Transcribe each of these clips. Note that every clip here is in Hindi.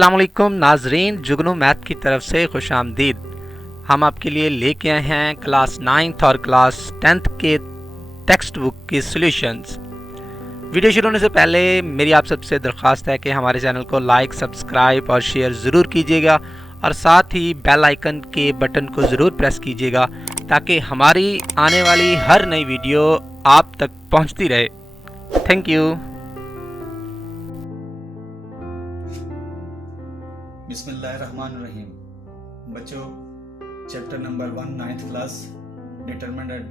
अस्सलाम वालेकुम नाजरीन, जुगनू मैथ की तरफ से खुश आमदीद। हम आपके लिए लेके आए हैं क्लास 9th और क्लास 10th के टेक्स्ट बुक के सॉल्यूशंस। वीडियो शुरू होने से पहले मेरी आप सबसे दरख्वास्त है कि हमारे चैनल को लाइक, सब्सक्राइब और शेयर ज़रूर कीजिएगा और साथ ही बेल आइकन के बटन को ज़रूर प्रेस कीजिएगा ताकि हमारी आने वाली हर नई वीडियो आप तक पहुंचती रहे। Thank you. बिस्मिल्लाहिर्रहमानिर्रहीम। बच्चों, chapter number 1 9th class determinant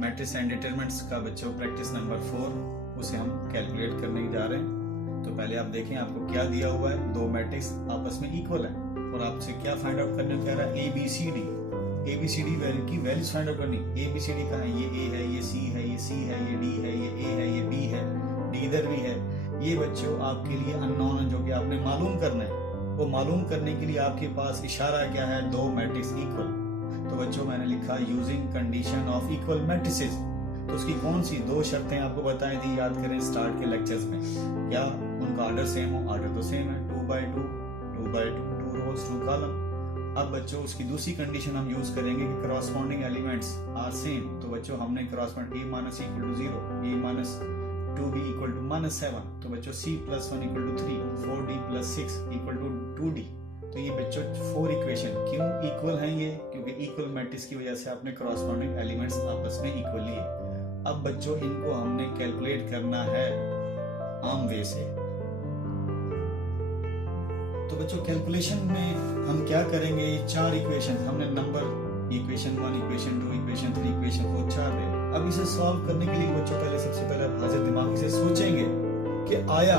matrix and determinants का बच्चों प्रैक्टिस नंबर 4 उसे हम कैलकुलेट करने जा रहे हैं। तो पहले आप देखें आपको क्या दिया हुआ है। दो मैट्रिक्स आपस में इक्वल है और आपसे क्या फाइंड आउट करने को कह रहा है, ABCD वैल्यू की वैल्यूज फाइंड आउट करनी। ABCD कहाँ है? ये A है, ये C है, ये C है, ये D है, ये A है, ये B है, D इधर भी है। ये बच्चों आपके लिए अननोन है जो कि आपने मालूम करना है। वो मालूम करने के लिए आपके पास इशारा क्या है? दो मैट्रिक्स इक्वल। तो बच्चों मैंने लिखा using condition of equal matrices. तो उसकी कौन सी दो शर्तें आपको बताई थी, याद करें स्टार्ट के लेक्चर्स में। क्या उनका ऑर्डर सेम हो? ऑर्डर तो सेम है, 2 by 2 2 रोज 2 कॉलम। अब बच्चों उसकी दूसरी कंडीशन हम यूज करेंगे कि करॉस्पॉन्डिंग एलिमेंट्स आर सेम। तो बच्चों हमने करॉस्पॉन्डिंग A - equal to 0, A - 2B equal to -7। तो बच्चों C + 1 equal to 3, 4D + 6 equal to 2D। तो ये बच्चों 4 इक्वेशन क्यों इक्वल हैं? ये क्योंकि इक्वल मैट्रिक्स की वजह से आपने करॉस्पॉन्डिंग एलिमेंट्स आपस में इक्वल लिए। अब बच्चों इनको हमने कैलकुलेट करना है आम वे से। तो बच्चों कैलकुलेशन में हम क्या करेंगे? चार इक्वेशन हमने number equation 1, equation 2, equation 3, equation 4 चार है। अब इसे सॉल्व करने के लिए बच्चों पहले सबसे पहले आप हाजिर दिमाग से सोचेंगे कि आया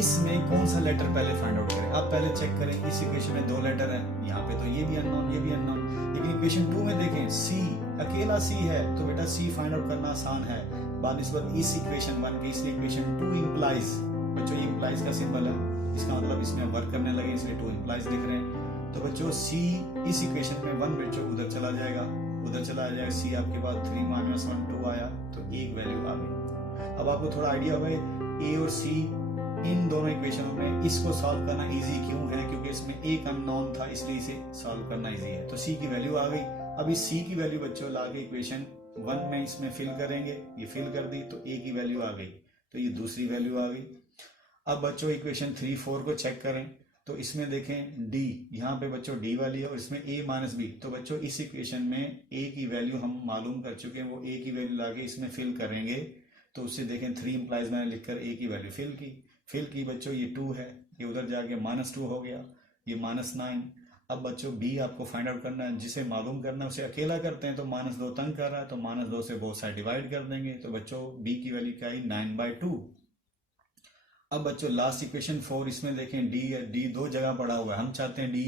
इसमें कौन सा लेटर पहले फाइंड आउट करें। आप पहले चेक करें इस इक्वेशन में दो लेटर है, यहाँ पे तो ये भी अननोन, ये भी अननोन। लेकिन इक्वेशन 2 में देखें C अकेला C है, तो बेटा C फाइंड आउट करना आसान है बानिस्बत इस इक्वेशन 1 के। इसलिए इक्वेशन 2 इंप्लाइज, बच्चों ये इंप्लाइज का सिंबल है, इसका मतलब इसमें वर्क करने लगे इसलिए 2 इंप्लाइज लिख रहे हैं। तो बच्चों C इस इक्वेशन में 1 बच्चों उधर चला जाएगा, उधर चला जाएगा। C आपके पास 3 - 1 2 आया तो एक वैल्यू आ गई। अब आपको थोड़ा आइडिया हुआ A और C इन दोनों इक्वेशनों में इसको सॉल्व करना इजी क्यों है? क्योंकि इसमें एक अननोन था इसलिए इसे सॉल्व करना इजी है। तो C की वैल्यू आ गई। अब इस C की वैल्यू बच्चों ला के इक्वेशन 1 में इसमें फिल करेंगे, ये फिल कर दी तो A की वैल्यू आ गई, तो ये दूसरी वैल्यू आ गई। अब बच्चों इक्वेशन 3 4 को चेक करें तो इसमें देखें D, यहाँ पे बच्चों D वाली है और इसमें A - B। तो बच्चों इस इक्वेशन में A की वैल्यू हम मालूम कर चुके हैं, वो A की वैल्यू लाके इसमें फिल करेंगे। तो उससे देखें 3 इंप्लाइज मैंने लिखकर A की वैल्यू फिल की बच्चों। ये 2 है, ये उधर जाके -2 हो गया, ये -9। अब बच्चों B आपको फाइंड आउट करना है, जिसे मालूम करना है उसे अकेला करते हैं। तो -2 तंग कर रहा है तो -2 से बोथ साइड डिवाइड कर देंगे। तो बच्चों B की वैल्यू क्या आई? 9/2। अब बच्चों लास्ट इक्वेशन 4, इसमें देखें D दो जगह पड़ा हुआ है, हम चाहते हैं D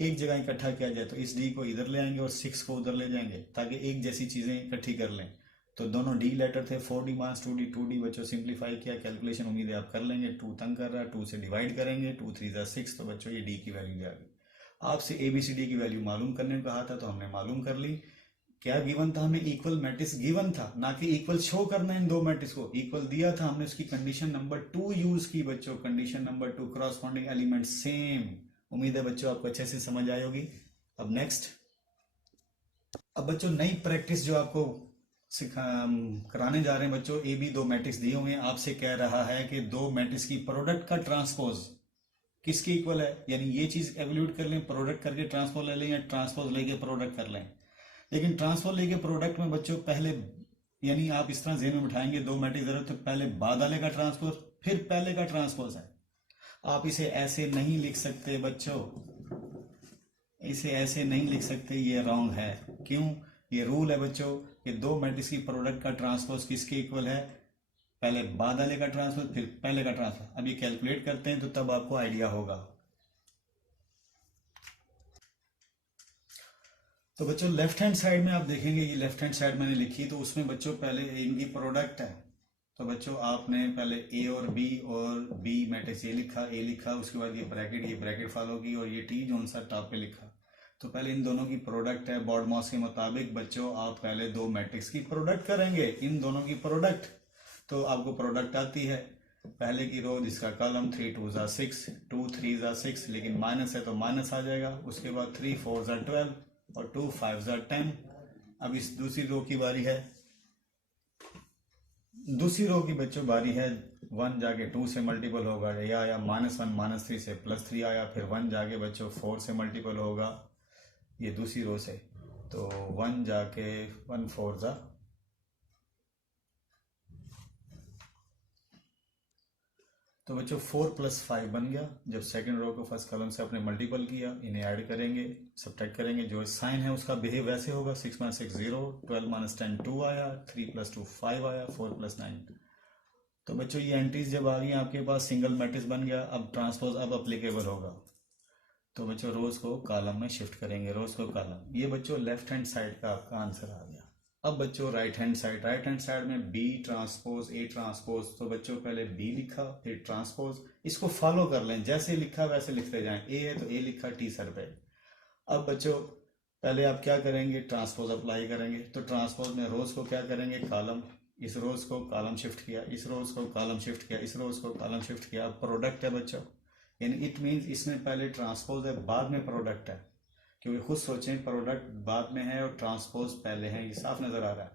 एक जगह इकट्ठा किया जाए। तो इस D को इधर ले आएंगे और 6 को उधर ले जाएंगे ताकि एक जैसी चीजें इकट्ठी कर लें। तो दोनों D लेटर थे, 4D - 2D 2D। बच्चों सिंप्लीफाई किया, कैलकुलेशन उम्मीद है आप कर लेंगे। 2 तंग कर रहा है, 2 से डिवाइड करेंगे, 2 3 = 6। तो बच्चों ये D की वैल्यू आ गई। आपसे ABCD की वैल्यू मालूम करने को कहा था तो हमने मालूम कर ली। क्या गिवन था? हमें इक्वल मैट्रिक्स गिवन था, ना कि इक्वल शो करना है। इन दो मैट्रिक्स को इक्वल दिया था, हमने उसकी कंडीशन नंबर 2 यूज की बच्चों। Condition number 2 corresponding element same. उम्मीद है बच्चों आपको अच्छे से समझ आई होगी। अब नेक्स्ट, अब बच्चों नई प्रैक्टिस जो आपको कराने जा रहे हैं बच्चों। ए बी दो मैट्रिक्स दिए हुए हैं, आपसे कह रहा है कि दो मैट्रिक्स की प्रोडक्ट का ट्रांसपोज किसके इक्वल है। यानी ये चीज एवल्यूट कर लें, प्रोडक्ट करके ट्रांसपोज ले लें या ट्रांसपोज लेके प्रोडक्ट कर लें। लेकिन ट्रांसफर लेके प्रोडक्ट में बच्चों पहले, यानी आप इस तरह ज़हन में बिठाएंगे दो मैट्रिक्स जरूरत तो पहले बाद वाले का ट्रांसपोज फिर पहले का ट्रांसपोज है। आप इसे ऐसे नहीं लिख सकते बच्चों, इसे ऐसे नहीं लिख सकते, ये रॉन्ग है। क्यों? ये रूल है बच्चों कि दो मैट्रिक्स की प्रोडक्ट का ट्रांसपोज किसके इक्वल है? पहले बाद वाले का ट्रांसपोज फिर पहले का ट्रांसपोज। अब ये कैलकुलेट करते हैं तो तब आपको आइडिया होगा। तो बच्चों लेफ्ट हैंड साइड में आप देखेंगे, ये लेफ्ट हैंड साइड मैंने लिखी तो उसमें बच्चों पहले इनकी प्रोडक्ट है। तो बच्चों आपने पहले A और B मैट्रिक्स ये लिखा, A लिखा, उसके बाद ये ब्रैकेट फॉलो की और ये T जो सा टॉप पे लिखा। तो पहले इन दोनों की प्रोडक्ट है। बॉडमॉस के मुताबिक बच्चों आप पहले दो मैट्रिक्स की प्रोडक्ट करेंगे, इन दोनों की प्रोडक्ट। तो आपको प्रोडक्ट आती है पहले की रो जिसका कॉलम 3 2 ज़ा 6, 2 3 ज़ा 6, लेकिन माइनस है तो माइनस आ जाएगा। उसके बाद 3 4 ज़ा 12 और 2 5 ज़ा 10। अब इस दूसरी रो की बारी है। दूसरी रो की बच्चों बारी है। 1 जाके 2 से मल्टीपल होगा, या आया -1 -3 से +3 आया, फिर 1 जाके बच्चों 4 से मल्टीपल होगा, ये दूसरी रो से। तो 1 जाके 1 4 ज़ा, तो बच्चों 4 + 5 बन गया। जब सेकंड रो को फर्स्ट कॉलम से अपने मल्टीपल किया, इन्हें ऐड करेंगे, सब्ट्रैक्ट करेंगे, जो साइन है उसका बिहेव वैसे होगा। 6 - 6 0, 12 - 10 2 आया, 3 + 2 5 आया, 4 + 9। तो बच्चों ये एंट्रीज जब आ गई आपके पास, सिंगल मैट्रिक्स बन गया। अब ट्रांसपोज अब अप्लीकेबल होगा। तो बच्चों रोज को कॉलम में शिफ्ट करेंगे, रोज को कॉलम। ये बच्चों लेफ्ट हैंड साइड का आपका आंसर आ गया। अब बच्चों राइट हैंड साइड में बी ट्रांसपोज ए ट्रांसपोज। तो बच्चों पहले बी लिखा, फिर ट्रांसपोज। इसको फॉलो कर लें, जैसे लिखा वैसे लिखते जाएं। ए है तो ए लिखा टी सर पे। अब बच्चों पहले आप क्या करेंगे, ट्रांसपोज अप्लाई करेंगे। तो ट्रांसपोज में रोज को क्या करेंगे, कॉलम। इस रोज को कॉलम शिफ्ट किया, इस रोज को कॉलम शिफ्ट किया, इस रोज को कॉलम शिफ्ट किया। अब प्रोडक्ट है बच्चों, यानी इट मीन्स इसमें पहले ट्रांसपोज है, बाद में प्रोडक्ट है। क्योंकि खुद सोचें, प्रोडक्ट बाद में है और ट्रांसपोज पहले है, ये साफ नजर आ रहा है।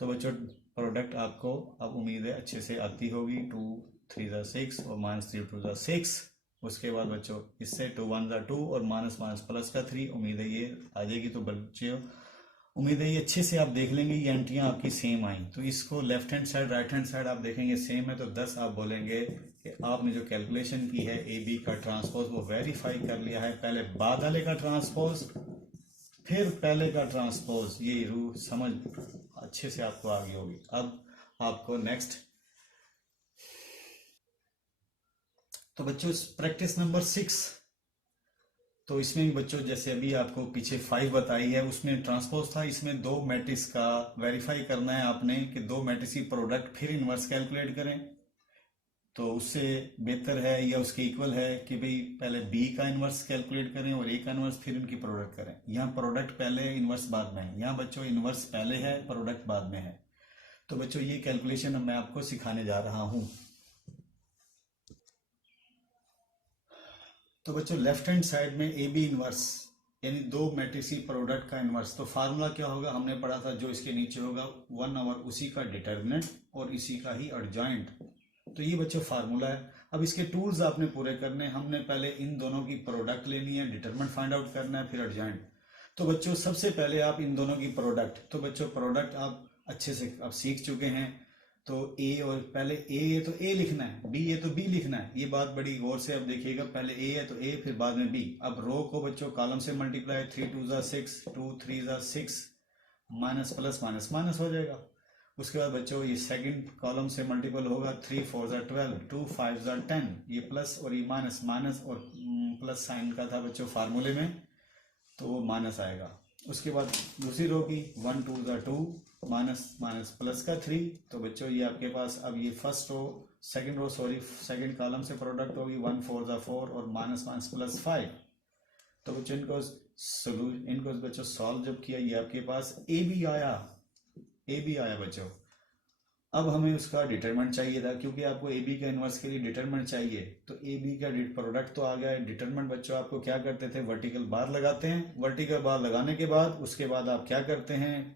तो बच्चों प्रोडक्ट आपको अब उम्मीद है अच्छे से आती होगी। 2 3 ज़ा 6 और -3 2 ज़ा 6। उसके बाद बच्चों इससे 2 1 ज़ा 2 और माइनस प्लस का 3। उम्मीद है ये आ जाएगी। तो बच्चों उम्मीद है ये अच्छे से आप देख लेंगे, ये एंट्रियां आपकी सेम आई। तो इसको left hand side right hand side आप देखेंगे सेम है। तो 10 आप बोलेंगे कि आपने जो कैलकुलेशन की है ए बी का ट्रांसपोज वो वेरीफाई कर लिया है। पहले बाद वाले का ट्रांसपोज, फिर पहले का ट्रांसपोज। ये रूल समझ अच्छे से आपको आ गई होगी। अब आपको नेक्स्ट, तो बच्चों प्रैक्टिस नंबर 6। तो इसमें भी बच्चों जैसे अभी आपको पीछे 5 बताई है, उसमें ट्रांसपोज था। इसमें 2 मैट्रिक्स का वेरीफाई करना है आपने कि 2 मैट्रिक्स की प्रोडक्ट फिर इनवर्स कैलकुलेट करें। तो उससे बेहतर है या उसके इक्वल है कि भाई पहले बी का इनवर्स कैलकुलेट करें और ए का इनवर्स, फिर उनकी प्रोडक्ट करें। यहाँ प्रोडक्ट पहले इनवर्स बाद में है, यहाँ बच्चों इनवर्स पहले है प्रोडक्ट बाद में है। तो बच्चों ये कैलकुलेशन मैं आपको सिखाने जा रहा हूं। तो बच्चों लेफ्ट हैंड साइड में ए बी इनवर्स, यानी 2 मैट्रिक्स की प्रोडक्ट का इनवर्स। तो फार्मूला क्या होगा, हमने पढ़ा था, जो इसके नीचे होगा 1 ओवर उसी का डिटर्मिनेंट और इसी का ही एडजॉइंट। तो ये बच्चों फार्मूला है। अब इसके टूल्स आपने पूरे करने। हमने पहले इन दोनों की प्रोडक्ट लेनी है, डिटरमिनेंट फाइंड आउट करना है, फिर एडजॉइंट। तो बच्चों सबसे पहले आप इन दोनों की प्रोडक्ट, तो बच्चों प्रोडक्ट आप अच्छे से आप सीख चुके हैं। तो ए और पहले ए है तो ए लिखना है, बी है तो बी लिखना है। ये बात बड़ी गौर से अब देखिएगा, पहले ए है तो ए, फिर बाद में बी। अब रो को बच्चों कॉलम से मल्टीप्लाई, 3 2 ज़ा 6, 2 3 ज़ा 6, माइनस प्लस माइनस माइनस हो जाएगा। उसके बाद बच्चों ये सेकंड कॉलम से मल्टीपल होगा, 3 4 ज़ा 12, 2 5 ज़ा 10। ये प्लस और ये माइनस, माइनस और प्लस साइन का था बच्चों फार्मूले में, तो वो माइनस आएगा। उसके बाद दूसरी रो की 1 2 ज़ा 2, माइनस माइनस प्लस का 3। तो बच्चों ये आपके पास अब ये फर्स्ट रो सेकंड कॉलम से प्रोडक्ट होगी, 1 4 ज़ा 4 और माइनस माइनस प्लस 5। तो बच्चों इनको बच्चों सॉल्व जब किया, ये आपके पास ए बी आया बच्चों। अब हमें उसका डिटरमिनेंट चाहिए था, क्योंकि आपको ए बी का इनवर्स के लिए डिटरमिनेंट चाहिए। तो ए बी का प्रोडक्ट तो आ गया है। डिटरमिनेंट बच्चों आपको क्या करते थे, वर्टिकल बार लगाते हैं। वर्टिकल बार लगाने के बाद उसके बाद आप क्या करते हैं,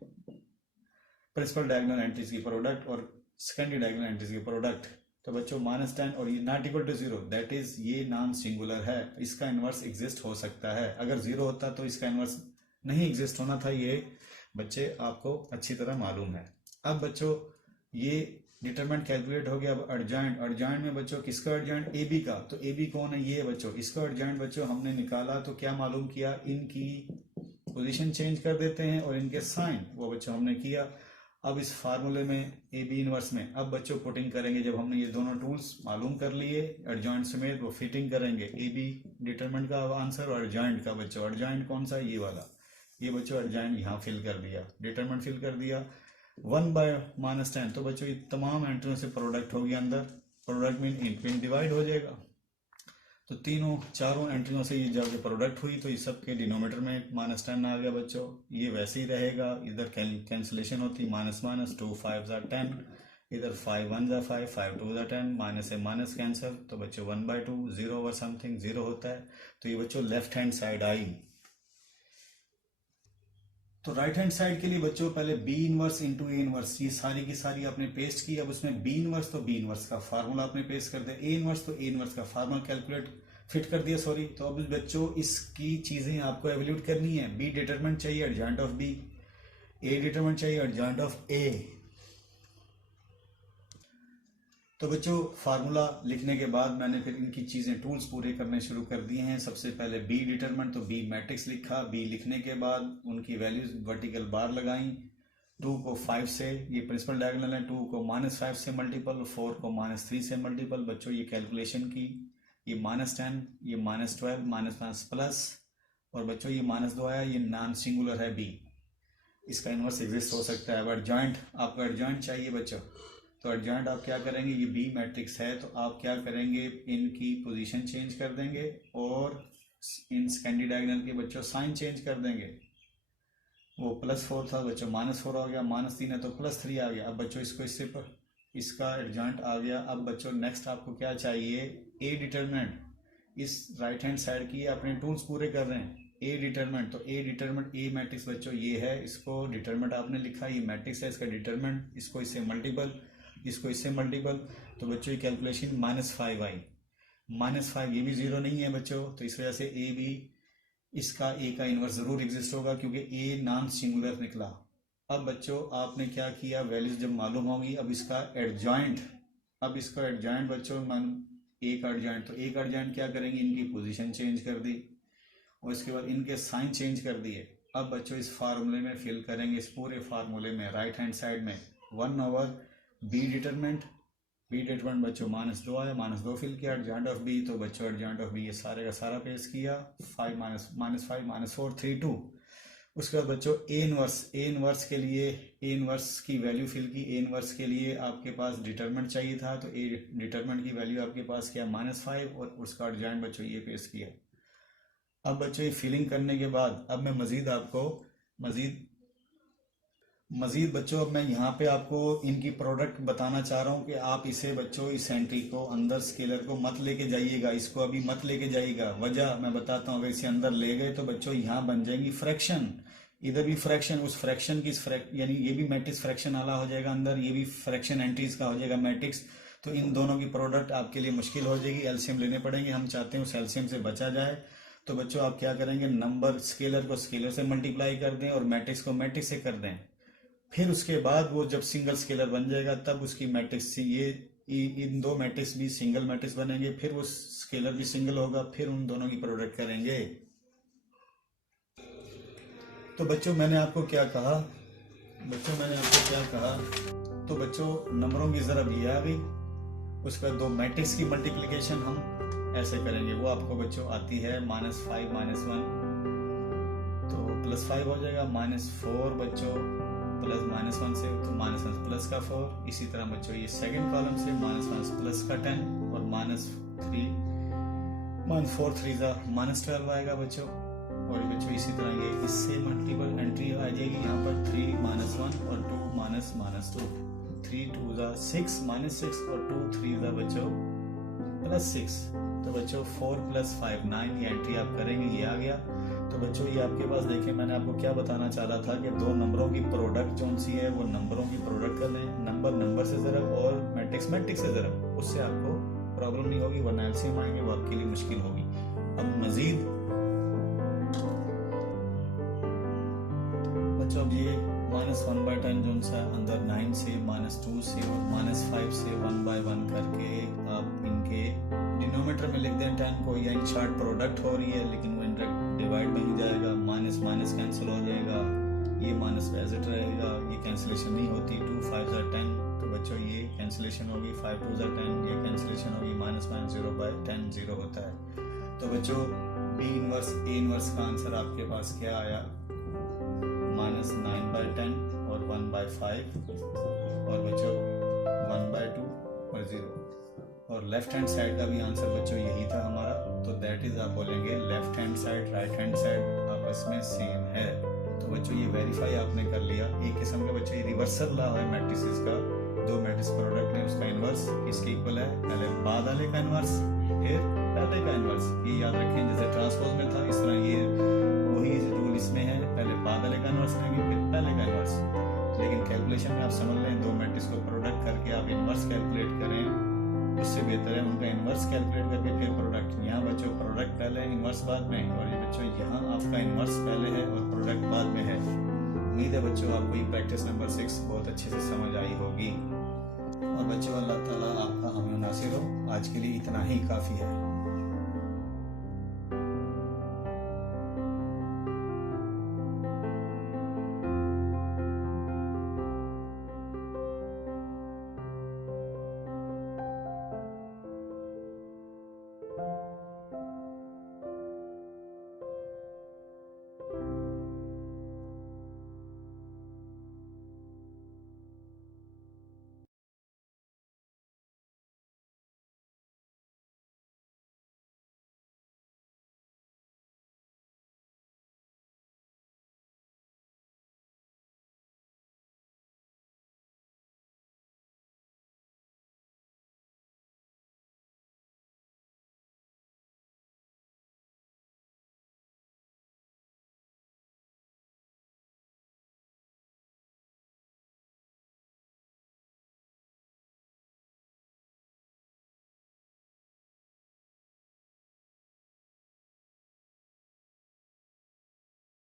प्रिंसिपल डायगोनल एंट्रीज की प्रोडक्ट और सेकेंडरी डायगोनल एंट्रीज की प्रोडक्ट। तो बच्चों -10 और ये not equal to 0, that is ये नॉन सिंगुलर है। इसका इनवर्स एग्जिस्ट हो सकता है। अगर 0 होता तो इसका इनवर्स नहीं एग्जिस्ट होना था। ये बच्चे आपको अच्छी तरह मालूम है। अब बच्चों ये डिटरमिनेंट कैलकुलेट हो गया। अब एडजॉइंट में बच्चों किसका एडजॉइंट, ए बी का। तो ए बी कौन है, ये बच्चों। इसका एडजॉइंट बच्चों हमने निकाला, तो क्या मालूम किया, इनकी पोजीशन चेंज कर देते हैं और इनके साइन, वो बच्चों हमने किया। अब इस फार्मूले में ए बी इनवर्स में अब बच्चों पुटिंग करेंगे। जब हमने ये दोनों टूल्स मालूम कर लिए एडजॉइंट समेत, वो फिटिंग करेंगे ए बी डिटरमिनेंट का आंसर और एडजॉइंट का बच्चों। एडजॉइंट कौन सा, ये वाला। ये बच्चों एडजॉइंट यहाँ फिल कर दिया, डिटरमिनेंट फिल कर दिया। 1/-10। तो बच्चों ये तमाम एंट्रियों से प्रोडक्ट होगी अंदर। प्रोडक्ट मीन इन डिवाइड हो जाएगा। तो चारों एंट्रियों से ये जाके प्रोडक्ट हुई, तो ये सब के डिनोमीटर में -10 आ गया बच्चों। ये वैसे ही रहेगा, इधर कैंसिलेशन होती, माइनस माइनस 2 5 ज़ा 10, इधर 5 1 जा 5, 5 2 जा 10, माइनस से माइनस कैंसिल, तो बच्चों 1/2, 0/something 0 होता है। तो ये बच्चों लेफ्ट हैंड साइड आई। तो राइट हैंड साइड के लिए बच्चों पहले B inverse into A inverse, ये सारी की सारी आपने पेस्ट की। अब उसमें बी इनवर्स तो बी इनवर्स का फार्मूला आपने पेस्ट कर दिया, ए इनवर्स तो ए इनवर्स का फार्मूला कैलकुलेट फिट कर दिया, सॉरी। तो अब बच्चों इसकी चीजें आपको एवेल्यूट करनी है। बी डिटरमिनेंट चाहिए adjoint of B, A determinant चाहिए एडजॉइंट ऑफ ए। तो बच्चों फार्मूला लिखने के बाद मैंने फिर इनकी चीजें टूल्स पूरे करने शुरू कर दिए हैं। सबसे पहले बी डिटरमिनेंट, तो बी मैट्रिक्स लिखा। बी लिखने के बाद उनकी वैल्यूज वर्टिकल बार लगाई। 2 को 5 से, ये प्रिंसिपल डायगोनल है, 2 को -5 से मल्टीपल, 4 को -3 से मल्टीपल। बच्चों ये कैलकुलेशन की, ये -10, ये -12, माइनस प्लस, और बच्चों ये -2 आया, ये नॉन सिंगुलर है बी, इसका इनवर्स एग्जिस्ट हो सकता है। अब एडजॉइंट, आपको एडजॉइंट चाहिए बच्चों, तो एडजॉइंट आप क्या करेंगे, ये बी मैट्रिक्स है तो आप क्या करेंगे, इनकी पोजीशन चेंज कर देंगे और इन सेकेंडरी डायगोनल के बच्चों साइन चेंज कर देंगे। वो +4 था बच्चों, -4 हो गया, -3 है तो +3 आ गया। अब बच्चों इसको इससे पर इसका एडजॉइंट आ गया। अब बच्चों नेक्स्ट आपको क्या चाहिए, ए डिटरमिनेंट। इस राइट हैंड साइड की अपने टूल्स पूरे कर रहे हैं। ए डिटरमिनेंट, तो ए डिटरमिनेंट ए मैट्रिक्स बच्चों ये है, इसको डिटरमिनेंट आपने लिखा, ये मैट्रिक्स है, इसका डिटरमिनेंट, इसको इससे मल्टीपल, इसको इससे मल्टीपल। तो बच्चों ये कैलकुलेशन -5 आई, -5, ये भी 0 नहीं है बच्चों, तो इस वजह से ए भी, इसका ए का इनवर्स जरूर एग्जिस्ट होगा क्योंकि ए नॉन सिंगुलर निकला। अब बच्चों आपने क्या किया, वैल्यूज जब मालूम होगी, अब इसका एडजॉइंट, अब इसका एडजॉइंट बच्चों ए का एडजॉइंट, तो ए का एडजॉइंट क्या करेंगे, इनकी पोजीशन चेंज कर दी और इसके बाद इनके साइन चेंज कर दिए। अब बच्चों इस फार्मूले में फिल करेंगे, इस पूरे फार्मूले में राइट हैंड साइड में 1 बी डिटरमिनेंट। बी डिटरमिनेंट बच्चों -2 आया, -2 फिल किया, एडजॉइंट ऑफ बी, तो बच्चों एडजॉइंट ऑफ बी ये सारे का सारा पेश किया, 5 -5 -4 3 2। उसके बाद बच्चों ए इनवर्स के लिए ए इनवर्स की वैल्यू फिल की। ए इनवर्स के लिए आपके पास डिटरमिनेंट चाहिए था, तो ए डिटरमिनेंट की वैल्यू आपके पास क्या, -5, और उसका एडजॉइंट बच्चों ये पेश किया। अब बच्चों ये फिलिंग करने के बाद अब मैं मजीद आपको मजीद बच्चों अब मैं यहाँ पे आपको इनकी प्रोडक्ट बताना चाह रहा हूँ कि आप इसे बच्चों इस एंट्री को अंदर स्केलर को मत लेके जाइएगा, इसको अभी मत लेके जाइएगा। वजह मैं बताता हूँ, अगर इसे अंदर ले गए तो बच्चों यहाँ बन जाएंगी फ्रैक्शन, इधर भी फ्रैक्शन, उस फ्रैक्शन की यानी ये भी मैट्रिक्स फ्रैक्शन वाला हो जाएगा अंदर, ये भी फ्रैक्शन एंट्रीज का हो जाएगा मैट्रिक्स। तो इन दोनों की प्रोडक्ट आपके लिए मुश्किल हो जाएगी, एलसीएम लेने पड़ेंगे। हम चाहते हैं उस एलसीएम से बचा जाए। तो बच्चों आप क्या करेंगे, नंबर स्केलर को स्केलर से मल्टीप्लाई कर दें और मैट्रिक्स को मैट्रिक्स से कर दें। फिर उसके बाद वो जब सिंगल स्केलर बन जाएगा तब उसकी मैट्रिक्स, ये इन दो मैट्रिक्स भी सिंगल मैट्रिक्स बनेंगे, फिर वो स्केलर भी सिंगल होगा, फिर उन दोनों की प्रोडक्ट करेंगे। तो बच्चों मैंने आपको क्या कहा, तो बच्चों नंबरों की जरा ये आ गई। उसके बाद दो मैट्रिक्स की मल्टीप्लिकेशन हम ऐसे करेंगे, वो आपको बच्चों आती है -5 -1, तो +5 हो जाएगा, -4 बच्चों प्लस -1 से, तो -1 प्लस का 4। इसी तरह बच्चों ये सेकंड कॉलम से -1 प्लस का 10 और -4 3 -12 आएगा बच्चों। और बच्चों इसी तरह ये इससे मल्टीपल एंट्री आ जाएगी यहाँ पर 3 -1 और 2 -2, 3 2 6 -6 और 2 3 बच्चों +6। तो बच्चों 4 + 5 9 ये एंट्री आप करेंगे, ये आ गया। तो बच्चों ये आपके पास देखिए, मैंने आपको क्या बताना चाह रहा था कि दो नंबरों की प्रोडक्ट जो सी है वो नंबरों की प्रोडक्ट कर लें, नंबर से ज़रब और मैट्रिक्स से ज़रब, उससे आपको प्रॉब्लम नहीं होगी, वरना एलसीएम आएंगे वो आपके लिए मुश्किल होगी। अब मजीद बच्चों अब ये -1/10 जो सा अंदर 9 से -2 से और -5 से 1/1 करके आप इनके डिनोमीटर में लिख दें 10 को, या इन शार्ट प्रोडक्ट हो रही है लेकिन वो डिवाइड में ही जाएगा, माइनस कैंसिल हो जाएगा, ये माइनस एज इट रहेगा, ये कैंसिलेशन नहीं होती। 2 5 10, तो बच्चों ये कैंसिलेशन होगी, 5 2 10, ये कैंसिलेशन होगी, -0/10 0 होता है। तो बच्चों बी इनवर्स ए इनवर्स का आंसर आपके पास क्या आया, -9/10 और 1/5 और बच्चों 1/2 और 0। और लेफ्ट हैंड साइड का भी आंसर बच्चों यही था हमारा। तो दैट इज आप बोलेंगे left hand side right hand side आपस में सेम है। तो बच्चों ये वेरीफाई आपने कर लिया। एक किस्म का बच्चों ये रिवर्सल लॉ है मैट्रिसेस का, दो मैट्रिक्स प्रोडक्ट है उसका इनवर्स किसके इक्वल है, पहले बाद वाले का इनवर्स फिर पहले का इनवर्स। ये याद रखें जैसे ट्रांसपोज में था, इस तरह ये वही रूल इसमें है, पहले बाद वाले का इनवर्स लेंगे फिर पहले का इनवर्स। लेकिन कैलकुलेशन में आप समझ लें दो मैट्रिक्स को प्रोडक्ट करके आप इनवर्स कैलकुलेट करें, उससे बेहतर है उनका इनवर्स कैलकुलेट करके फिर प्रोडक्ट। यहाँ बच्चों प्रोडक्ट पहले इनवर्स बाद में, और ये बच्चों यहाँ आपका इनवर्स पहले है और प्रोडक्ट बाद में है। उम्मीद है बच्चों आपको ये प्रैक्टिस नंबर 6 बहुत अच्छे से समझ आई होगी। और बच्चों अल्लाह ताला आपका हामी नासिर हो। आज के लिए इतना ही काफ़ी है।